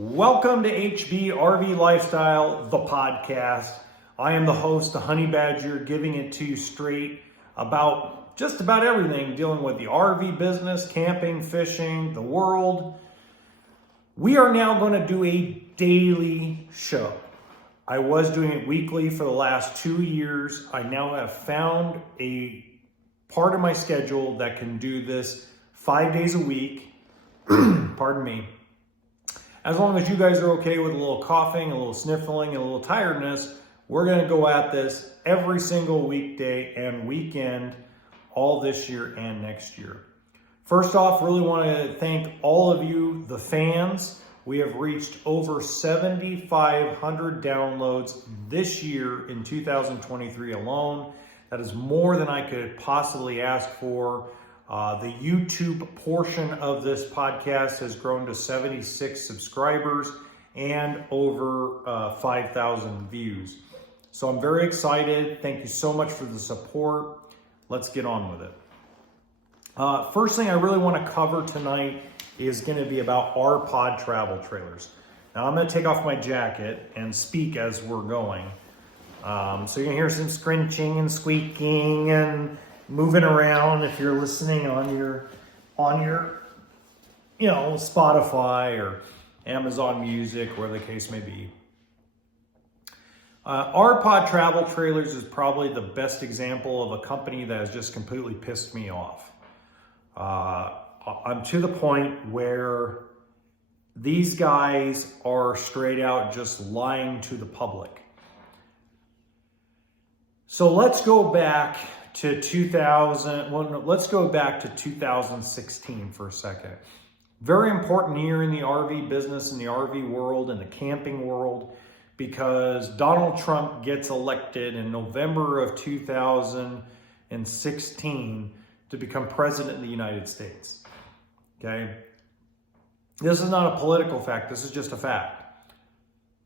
Welcome to hbrv Lifestyle, the podcast. I am the host, the Honey Badger, giving it to you straight about just about everything dealing with the RV business, camping, fishing, the world. We are now going to do a daily show. I was doing it weekly for the last 2 years. I now have found a part of my schedule that can do this 5 days a week. Pardon me. As long as you guys are okay with a little coughing, a little sniffling, and a little tiredness, we're going to go at this every single weekday and weekend all this year and next year. First off, really want to thank all of you, the fans. We have reached over 7,500 downloads this year in 2023 alone. That is more than I could possibly ask for. The YouTube portion of this podcast has grown to 76 subscribers and over 5,000 views. So I'm very excited. Thank you so much for the support. Let's get on with it. First thing I really want to cover tonight is going to be about our pod travel trailers. Now I'm going to take off my jacket and speak as we're going. So you're going to hear some scrunching and squeaking and moving around if you're listening on your Spotify or Amazon Music, where the case may be. Our Pod Travel Trailers is probably the best example of a company that has just completely pissed me off. I'm to the point where these guys are straight out just lying to the public. So let's go back to 2016 for a second. Very important year in the RV business, in the RV world, in the camping world, because Donald Trump gets elected in November of 2016 to become president of the United States. Okay? This is not a political fact, this is just a fact.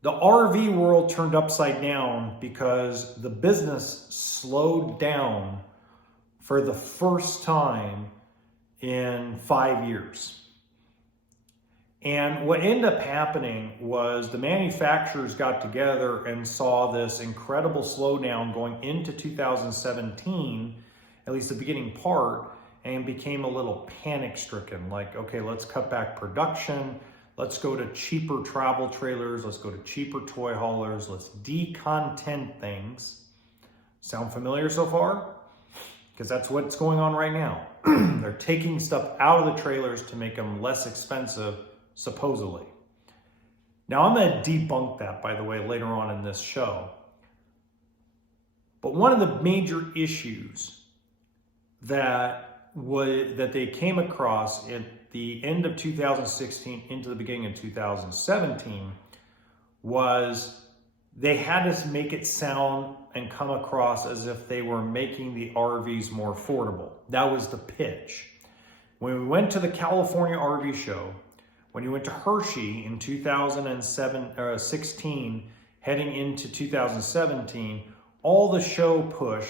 The RV world turned upside down because the business slowed down for the first time in 5 years. And what ended up happening was the manufacturers got together and saw this incredible slowdown going into 2017, at least the beginning part, and became a little panic-stricken. Like, okay, let's cut back production. Let's go to cheaper travel trailers. Let's go to cheaper toy haulers. Let's decontent things. Sound familiar so far? Because that's what's going on right now. They're taking stuff out of the trailers to make them less expensive, supposedly. Now, I'm going to debunk that, by the way, later on in this show. But one of the major issues that they came across at the end of 2016 into the beginning of 2017 was they had to make it sound and come across as if they were making the RVs more affordable. That was the pitch. When we went to the California RV show, when you went to Hershey in 2016, heading into 2017, all the show push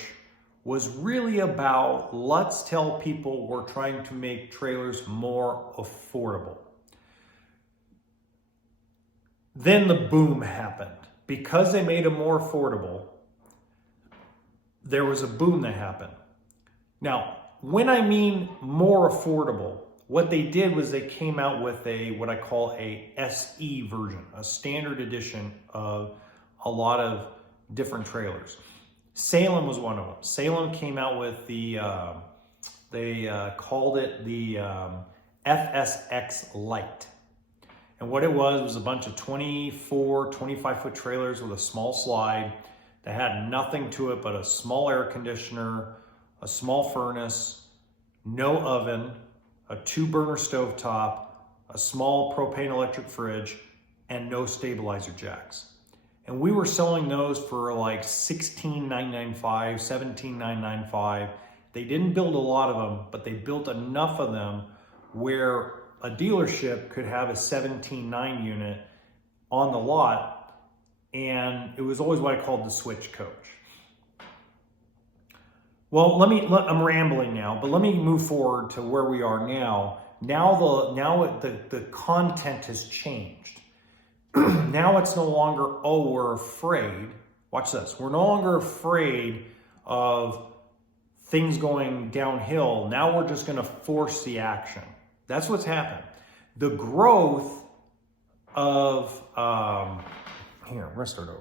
was really about, let's tell people we're trying to make trailers more affordable. Then the boom happened. Because they made them more affordable, there was a boom that happened. Now, when I mean more affordable, what they did was they came out with what I call a SE version, a standard edition of a lot of different trailers. Salem was one of them. Salem came out with they called it the FSX Lite. And what it was a bunch of 24, 25-foot trailers with a small slide that had nothing to it but a small air conditioner, a small furnace, no oven, a 2-burner stovetop, a small propane electric fridge, and no stabilizer jacks. And we were selling those for like $16,995, $17,995. They didn't build a lot of them, but they built enough of them where a dealership could have a 17.9 unit on the lot, and it was always what I called the switch coach. Well, I'm rambling now, but let me move forward to where we are now. Now the content has changed. it's no longer, oh, we're afraid. Watch this. We're no longer afraid of things going downhill. Now we're just going to force the action. That's what's happened. The growth of, here, I'm going to start over.